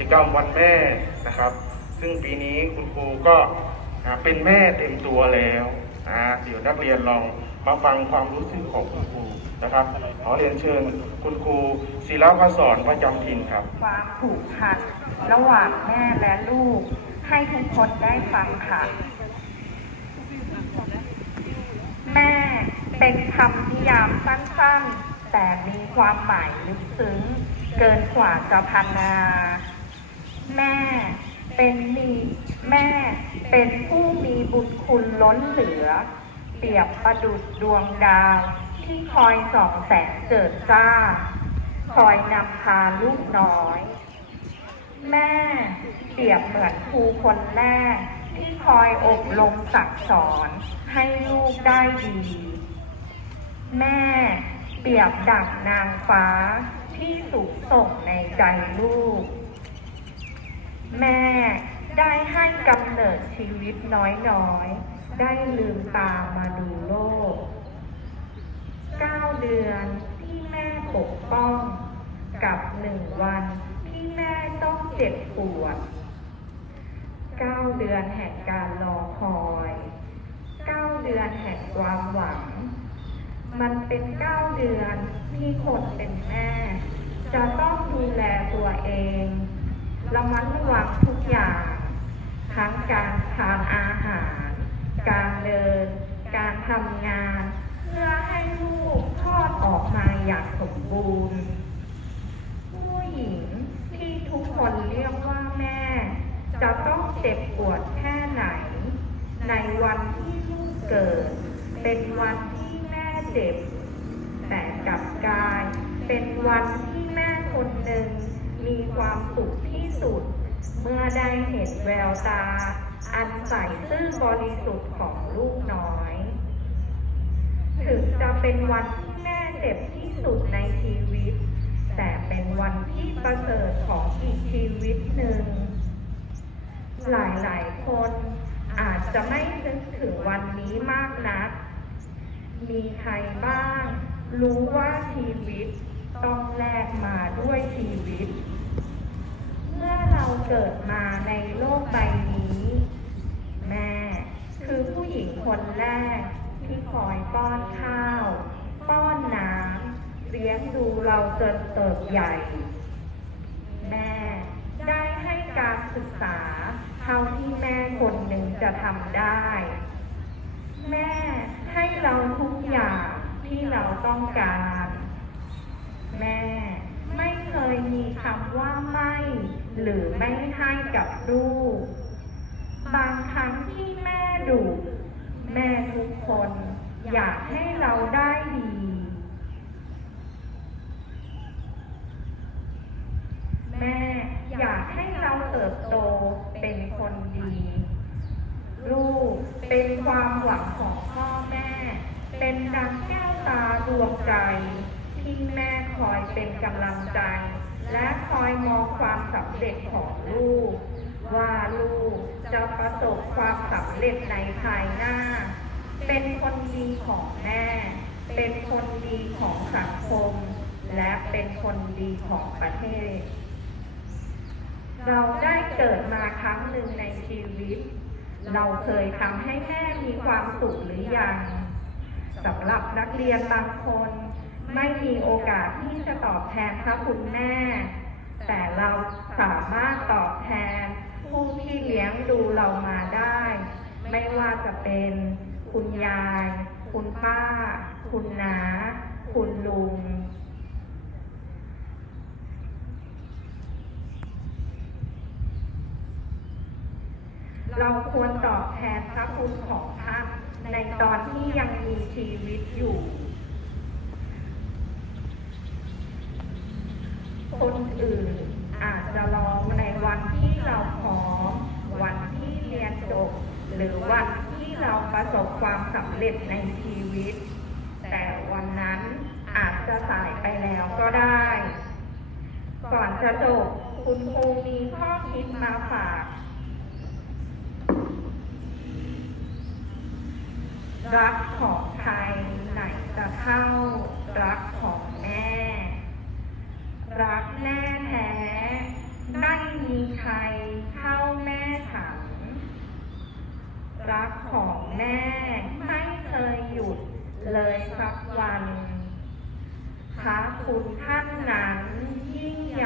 จกรรมวันแม่นะครับ ซึ่งปีนี้คุณครูก็เป็นแม่เต็มตัวแล้วนะเดี๋ยวนักเรียนลองมาฟังความรู้สึกของคุณครูนะครับ ขอเรียนเชิญคุณครูศิลปศรประจำถิ่นครับ ความผูกพันระหว่างแม่และลูก ให้ทุกคนได้ฟังค่ะ แม่เป็นคำนิยามสั้นๆ แต่มีความหมายลึกซึ้ง เกินกว่าจะพรรณนา แม่เป็นมีแม่เป็นผู้มีบุญคุณล้นเหลือ เปรียบประดุจดวงดาวที่คอยส่องแสงเจิดจ้า คอยนำพาลูกน้อย แม่เปรียบเหมือนครูคนแรกที่คอยอบรมสั่งสอนให้ลูกได้ดี แม่เปรียบดั่งนางฟ้าที่สูงส่งในใจลูก แม่ได้ให้กำเนิดชีวิตน้อยๆ ได้ลืมตามาดูโลก เก้าเดือนที่แม่ปกป้อง กับหนึ่งวันที่แม่ต้องเจ็บปวด เก้าเดือนแห่งการรอคอย เก้าเดือนแห่งความหวัง มันเป็นเก้าเดือนที่คนเป็นแม่ จะต้องดูแลตัวเอง ระมัดระวังทุกอย่าง ทั้งการทานอาหาร การเดิน การทำงาน เพื่อให้ลูกคลอดออกมาอย่างสมบูรณ์ ผู้หญิงที่ทุกคนเรียกว่าแม่ จะต้องเจ็บปวดแค่ไหน ในวันที่ลูกเกิด เป็นวันที่แม่เจ็บ แต่กับกาย เป็นวันที่แม่คนหนึ่งมีความสุข สุด เมื่อได้เห็นแววตา อันใสซื่อบริสุทธิ์ของลูกน้อย ถึงจะเป็นวันที่แม่เจ็บที่สุดในชีวิต แต่เป็นวันที่ประเสริฐของอีกชีวิตหนึ่ง หลายๆคนอาจจะไม่นึกถึงวันนี้มากนัก มีใครบ้าง รู้ว่าชีวิตต้องแลกมาด้วยชีวิต เกิดมาในโลกใบนี้ แม่ คือผู้หญิงคนแรกที่คอยป้อนข้าว ป้อนน้ำเลี้ยงดูเราจนเติบใหญ่ แม่ได้ให้การศึกษาเท่าที่แม่คนหนึ่งจะทำได้ แม่ให้เราทุกอย่างที่เราต้องการ แม่ ไม่เคยมีคำว่าไม่ หรือไม่ให้กับลูก บางครั้งที่แม่ดุแม่ทุกคนอยากให้เราได้ดี แม่อยากให้เราเติบโตเป็นคนดี ลูกเป็นความหวังของพ่อแม่ เป็นดังแก้วตาดวงใจที่แม่ คอยเป็นกำลังใจ และคอยมองความสำเร็จของลูก ว่าลูกจะประสบความสำเร็จในภายหน้า เป็นคนดีของแม่ เป็นคนดีของสังคม และเป็นคนดีของประเทศ เราได้เกิดมาครั้งหนึ่งในชีวิต เราเคยทำให้แม่มีความสุขหรือยังสำหรับนักเรียนบางคน ไม่มีโอกาสที่จะตอบแทนพระคุณแม่ แต่เราสามารถตอบแทน ผู้ที่เลี้ยงดูเรามาได้ ไม่ว่าจะเป็นคุณยาย คุณป้า คุณน้า คุณลุงเราควรตอบแทนพระคุณของท่านในตอนที่ยังมีชีวิตอยู่ คนอื่นอาจจะรอในวันที่เราพร้อมวันที่เรียนจบ หรือวันที่เราประสบความสำเร็จในชีวิต แต่วันนั้นอาจจะสายไปแล้วก็ได้ ก่อนจะจบคุณครูมีข้อคิดมาฝากรักของใครไหนจะเท่ารักของแม่ รักแม่แท้ไม่มีใครเท่าแม่ฉัน รักของแม่ไม่เคยหยุดเลยสักวันพระคุณท่านนั้นยิ่งใหญ่